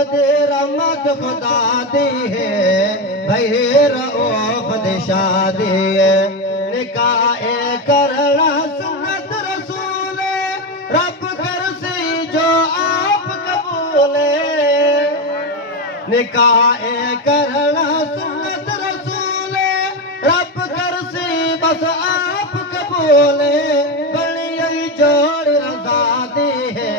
रहमत खुदा दी है भाई रऊफ दी शादी है निकाह करना सुन्नत रसूल रब करसी जो आप कबूले निकाह करना सुन्नत रसूल रब करसी बस आप कबूले बड़ी जोड़ रजा दी है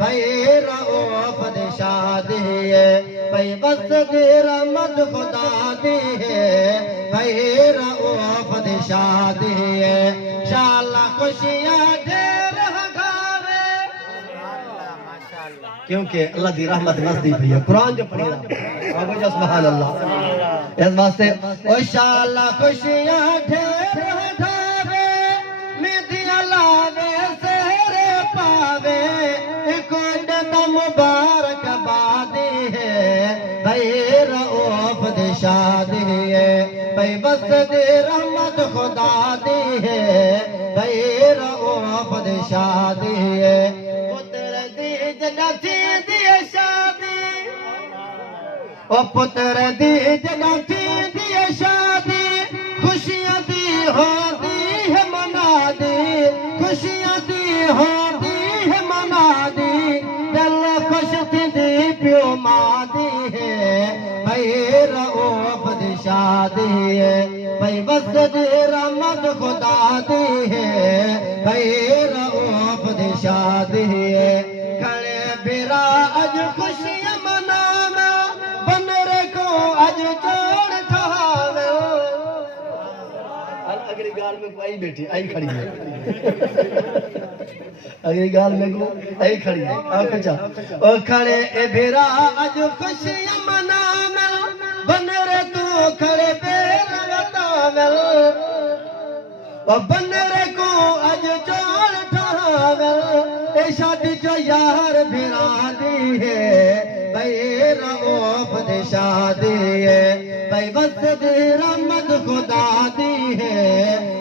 भाई रऊफ दी शादी है भाई बस दी रहमत खुदा दी है भाई रऊफ दी शादी है शाला खुशियां ढेर हगावे क्योंकि अल्लाह दी रहमत नजदीक है कुरान जो पढ़ी रहा सुभान अल्लाह इस वास्ते ओ शाला खुशियां ढेर हगावे मिदिया लावे सेरे पावे कोड मुबारक बादी है भाई रऊफ दी शादी है भाई बस दी रहमत खुदा दी है भाई रऊफ दी शादी है पुत्र दी जगह थी दी शादी ओ पुत्र दी जगह थी दी शादी खुशियां दी होती है मना दी खुशियां दी होती है मना दी खुश थी प्यो मादी है भाई रऊफ दी शादी है भाई बस दी रहमत खुदा दी है भाई रऊफ दी शादी है खड़े बिरा अज खुशियां मनावे बनरे को अज जोड़ खावे अगली गाल में कोई बैठी आई खड़ी है अगली गाल में को आई खड़ी है आप जा ओ खड़े ए बेरा अज खुशियां मनावे बनरे तू खड़े बेरा बतावे ओ बनरे को अज जोड़ ठावे ए शादी जो यार बिरा दी है भाई रऊफ दी शादी है भाई बस दी रहमत खुदा दी है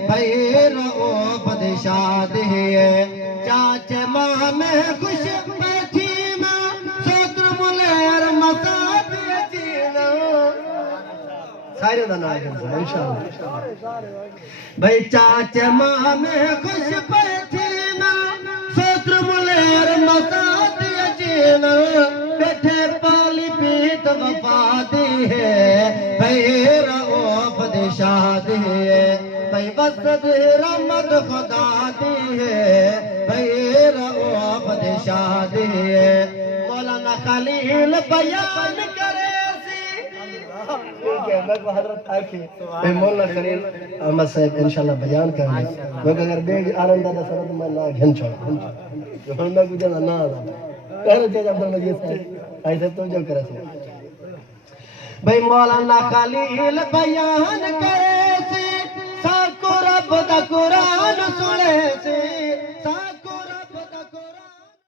भाई रऊफ दी शादी है चाचे माँ में खुश बैठी माँ सोत्र मुलेर मसाद यतीना सारे दा नाम है इंशाअल्लाह भाई चाचे माँ में खुश बैठी माँ सोत्र मुलेर मसाद यतीना बैठे पाली पीत वफा दी है भाई रऊफ दी शादी है भाई बस दी रहमत खुदा दी है भाई रऊफ दी शादी है मौलाना खलील बयान करे हजरत आके मौलाना खलील अहमद साहब इंशाल्लाह बयान करेंगे मगर अगर बेग आनंद दा सरद में ना घन छोड़ होंदा कुछ ना ना कर दे अब्दुल मजीद साहब ऐसे तो जो करे भाई मौलाना खलील बयान करे साको रब दा कुरान